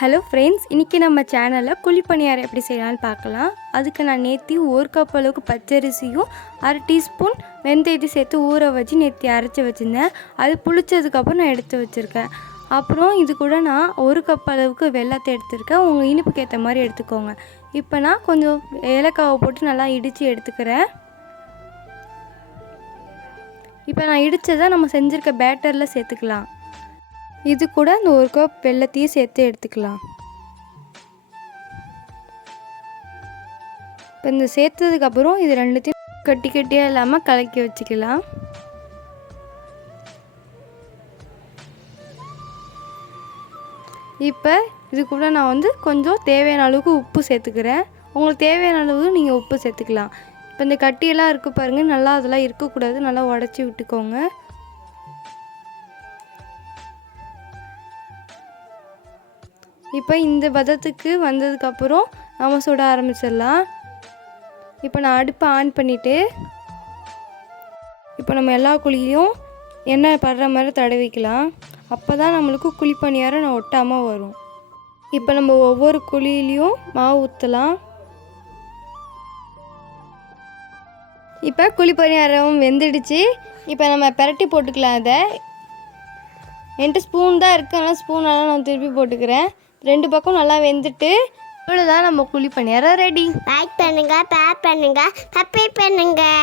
Hello friends, இன்றைக்கி நம்ம சேனலில் குழிப்பணியாரம் எப்படி செய்யலான்னு பார்க்கலாம். அதுக்கு நான் நேற்று 1 கப் அளவுக்கு பச்சரிசியும் 1/2 டீஸ்பூன் வெந்தயத்தை சேர்த்து ஊற வச்சு நேற்று அரைச்சி வச்சுருந்தேன். அது புளிச்சதுக்கப்புறம் நான் எடுத்து வச்சுருக்கேன். அப்புறம் இது கூட நான் 1 கப் அளவுக்கு வெல்லத்தை எடுத்துருக்கேன். உங்கள் இனிப்புக்கு ஏற்ற மாதிரி எடுத்துக்கோங்க. இப்போ நான் கொஞ்சம் ஏலக்காவை போட்டு நல்லா இடித்து எடுத்துக்கிறேன். இப்போ நான் இடித்ததை நம்ம செஞ்சுருக்க பேட்டரில் சேர்த்துக்கலாம். இது கூட அந்த 1 கப் வெல்லத்தையும் சேர்த்து எடுத்துக்கலாம். இப்போ இந்த சேர்த்ததுக்கப்புறம் இது ரெண்டுத்தையும் கட்டி கட்டியாக இல்லாமல் கலக்கி வச்சுக்கலாம். இப்போ இது கூட நான் கொஞ்சம் தேவையான அளவுக்கு உப்பு சேர்த்துக்கிறேன். உங்களுக்கு தேவையான அளவு நீங்கள் உப்பு சேர்த்துக்கலாம். இப்போ இந்த கட்டியெல்லாம் இருக்குது பாருங்கள், நல்லா அதெல்லாம் இருக்கக்கூடாது, நல்லா உடச்சி விட்டுக்கோங்க. இப்போ இந்த பதத்துக்கு வந்ததுக்கப்புறம் நம்ம சுட ஆரம்பிச்சிடலாம். இப்போ நான் அடுப்பை ஆன் பண்ணிவிட்டு இப்போ நம்ம எல்லா குழியும் எண்ணெய் படுற மாதிரி தடவிக்கலாம். அப்போ தான் நம்மளுக்கு குழிப்பணியாரம் ஒட்டாமல் வரும். இப்போ நம்ம ஒவ்வொரு குழியிலையும் மாவு ஊற்றலாம். இப்போ குழிப்பணியாரம் வெந்துடுச்சு. இப்போ நம்ம பிரட்டி போட்டுக்கலாம். அதை என்கிட்ட ஸ்பூன் தான் இருக்குது, ஆனால் ஸ்பூனால் நான் திருப்பி போட்டுக்கிறேன். 2 பக்கம் நல்லா வெந்துட்டு இவ்வளோதான் நம்ம குழிப்பணியாரம் ரெடி. லைக் பண்ணுங்கள், ஷேர் பண்ணுங்கள், சப்ஸ்கிரைப் பண்ணுங்கள்.